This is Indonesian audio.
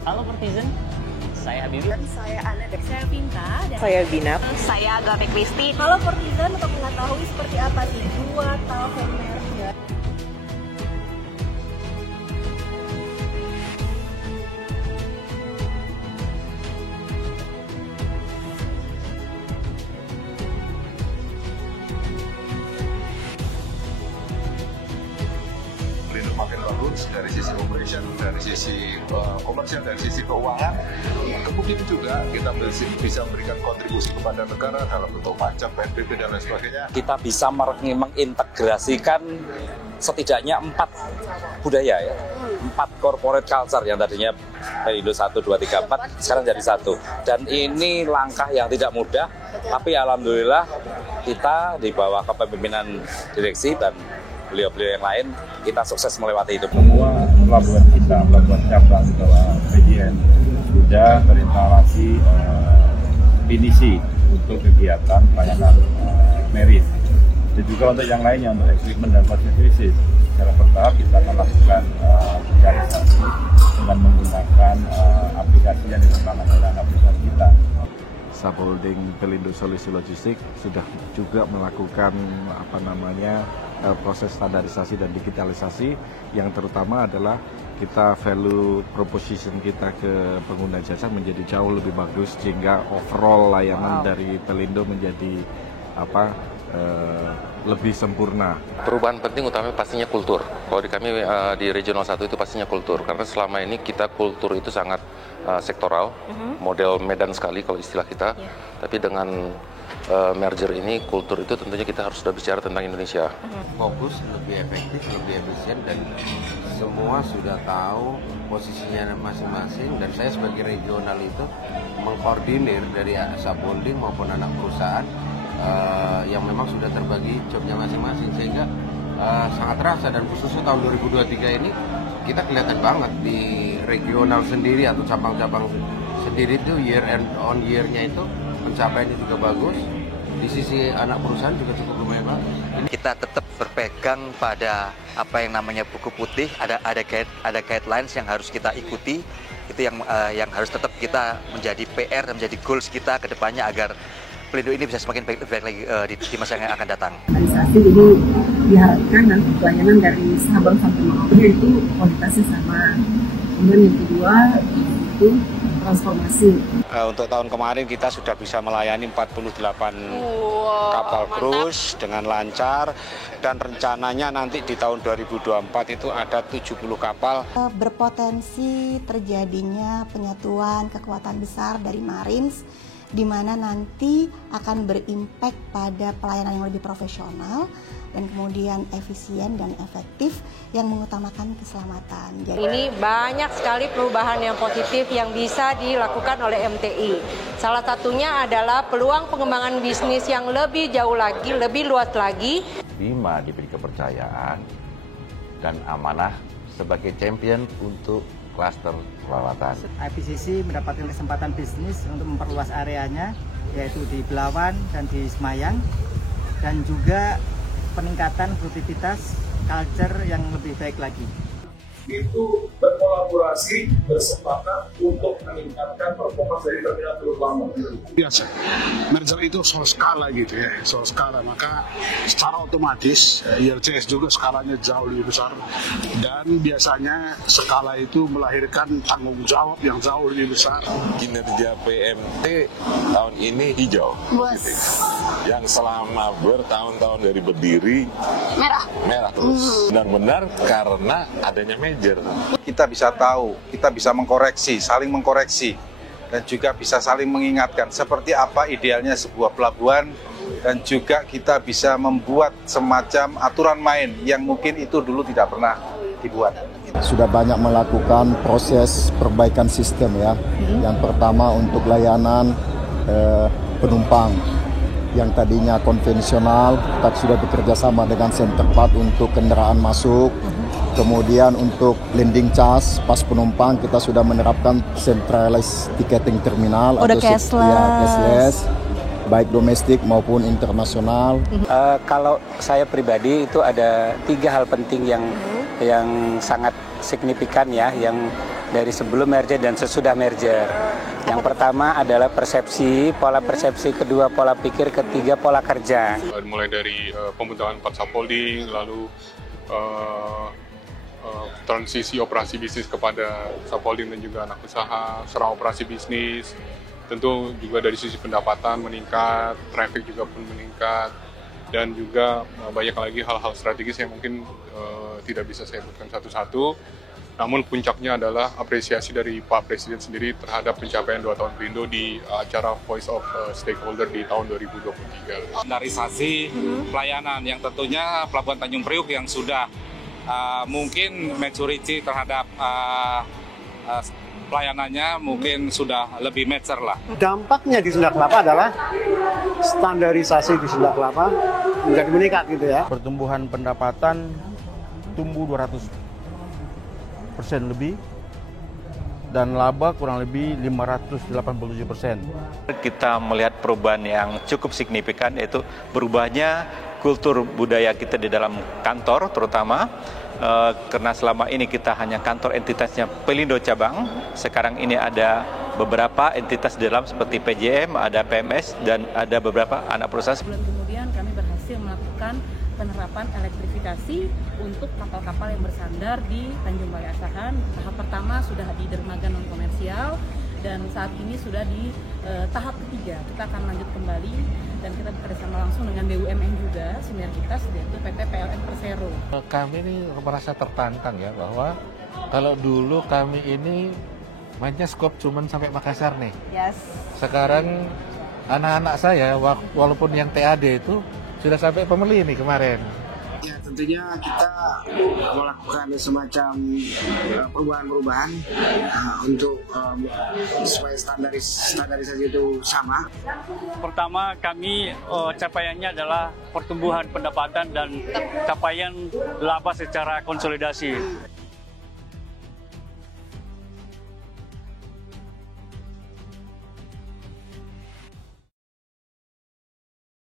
Halo Pertizen, saya Habibie. Saya Ana. Saya Vinta. Saya Bina. Saya Gape Kristi. Halo Pertizen, untuk mengetahui seperti apa sih 2 tahun merger. Pelindo makin bagus dari sisi operation, dari sisi komersial, dari sisi keuangan. Kemudian juga kita bisa memberikan kontribusi kepada negara dalam bentuk pajak, PNBP dan lain sebagainya. Kita bisa mengintegrasikan setidaknya 4 budaya ya, 4 corporate culture yang tadinya Pelindo 1, 2, 3, 4 sekarang jadi 1. Dan ini langkah yang tidak mudah, tapi alhamdulillah kita di bawah kepemimpinan direksi dan beliau-beliau yang lain, kita sukses melewati itu. Semua pelabuhan kita, pelabuhan cabang di bawah PDN sudah terinstalasi pinisi untuk kegiatan pelayanan merit. Dan juga untuk yang lainnya, untuk equipment dan facilities. Secara bertahap kita akan lakukan digitalisasi dengan menggunakan aplikasi yang dikembangkan oleh aplikasi kita. Subholding Pelindo Solusi Logistik sudah juga melakukan proses standarisasi dan digitalisasi, yang terutama adalah kita value proposition kita ke pengguna jasa menjadi jauh lebih bagus, sehingga overall layanan dari Pelindo menjadi lebih sempurna. Perubahan penting utamanya pastinya kultur. Kalau di kami di Regional 1 itu pastinya kultur, karena selama ini kita kultur itu sangat sektoral, model Medan sekali kalau istilah kita. Tapi dengan merger ini, kultur itu tentunya kita harus sudah bicara tentang Indonesia. Fokus, lebih efektif, lebih efisien, dan semua sudah tahu posisinya masing-masing. Dan saya sebagai regional itu mengkoordinir dari subholding maupun anak perusahaan yang memang sudah terbagi jobnya masing-masing, sehingga sangat terasa. Dan khususnya tahun 2023 ini kita kelihatan banget di regional sendiri atau cabang-cabang sendiri itu year on year-nya itu pencapaiannya juga bagus. Di sisi anak perusahaan juga cukup lumayan bagus. Kita tetap berpegang pada apa yang namanya buku putih, ada guidelines yang harus kita ikuti. Itu yang harus tetap kita menjadi PR dan menjadi goals kita ke depannya, agar Pelindo ini bisa semakin baik lagi di masa yang akan datang. Jadi diharapkan nanti pelayanan dari Sabang sampai Merauke itu kualitasnya sama. Kemudian yang kedua itu transformasi. Untuk tahun kemarin kita sudah bisa melayani 48 kapal cruise dengan lancar, dan rencananya nanti di tahun 2024 itu ada 70 kapal. Berpotensi terjadinya penyatuan kekuatan besar dari Marines, di mana nanti akan berimpact pada pelayanan yang lebih profesional dan kemudian efisien dan efektif yang mengutamakan keselamatan. Ini banyak sekali perubahan yang positif yang bisa dilakukan oleh MTI. Salah satunya adalah peluang pengembangan bisnis yang lebih jauh lagi, lebih luas lagi. Bima diberi kepercayaan dan amanah sebagai champion untuk klaster perawatan. IPCC mendapatkan kesempatan bisnis untuk memperluas areanya, yaitu di Belawan dan di Semayang, dan juga peningkatan produktivitas culture yang lebih baik lagi. Itu berkolaborasi, bersepakat untuk meningkatkan performance dari terminal Teluk Lama. Biasa, merger itu soal skala gitu ya, soal skala. Maka secara otomatis IRCS juga skalanya jauh lebih besar, dan biasanya skala itu melahirkan tanggung jawab yang jauh lebih besar. Kinerja PMT tahun ini hijau, yang selama bertahun-tahun dari berdiri merah terus. Benar-benar karena adanya merger. Kita bisa tahu, kita bisa mengkoreksi, saling mengkoreksi, dan juga bisa saling mengingatkan seperti apa idealnya sebuah pelabuhan, dan juga kita bisa membuat semacam aturan main yang mungkin itu dulu tidak pernah dibuat. Sudah banyak melakukan proses perbaikan sistem ya. Yang pertama untuk layanan penumpang yang tadinya konvensional, kita sudah bekerja sama dengan Centerpart untuk kendaraan masuk. Kemudian untuk landing charge pas penumpang kita sudah menerapkan centralized ticketing terminal atau cashless, baik domestik maupun internasional. Kalau saya pribadi itu ada 3 hal penting yang sangat signifikan ya, yang dari sebelum merger dan sesudah merger. Yang pertama adalah persepsi, pola persepsi, kedua pola pikir, ketiga pola kerja. Mulai dari pembentukan 4 subholding, lalu transisi operasi bisnis kepada subholding dan juga anak usaha, serang operasi bisnis. Tentu juga dari sisi pendapatan meningkat, traffic juga pun meningkat, dan juga banyak lagi hal-hal strategis yang mungkin tidak bisa saya sebutkan satu-satu. Namun puncaknya adalah apresiasi dari Pak Presiden sendiri terhadap pencapaian 2 tahun Pelindo di acara Voice of Stakeholder di tahun 2023. Standarisasi pelayanan yang tentunya Pelabuhan Tanjung Priuk yang sudah mungkin maturity terhadap pelayanannya mungkin sudah lebih mature lah. Dampaknya di Sunda Kelapa adalah standarisasi di Sunda Kelapa menjadi meningkat gitu ya. Pertumbuhan pendapatan tumbuh 200% lebih dan laba kurang lebih 587%. Kita melihat perubahan yang cukup signifikan, yaitu berubahnya kultur budaya kita di dalam kantor terutama. Karena selama ini kita hanya kantor entitasnya Pelindo cabang, sekarang ini ada beberapa entitas di dalam seperti PJM, ada PMS, dan ada beberapa anak perusahaan. Bulan kemudian kami berhasil melakukan penerapan elektrifikasi untuk kapal-kapal yang bersandar di Tanjung Balai Asahan. Tahap pertama sudah di dermaga non-komersial, dan saat ini sudah di tahap ketiga. Kita akan lanjut kembali dan kita bekerjasama langsung dengan BUMN juga, sinergitas, yaitu PT PLN Persero. Kami ini merasa tertantang ya, bahwa kalau dulu kami ini mainnya skop cuman sampai Makassar nih. Yes. Sekarang anak-anak saya, walaupun yang TAD itu sudah sampai Pemeli nih kemarin. Ya, tentunya kita melakukan semacam perubahan-perubahan untuk supaya standarisasi itu sama. Pertama, kami capaiannya adalah pertumbuhan pendapatan dan capaian laba secara konsolidasi.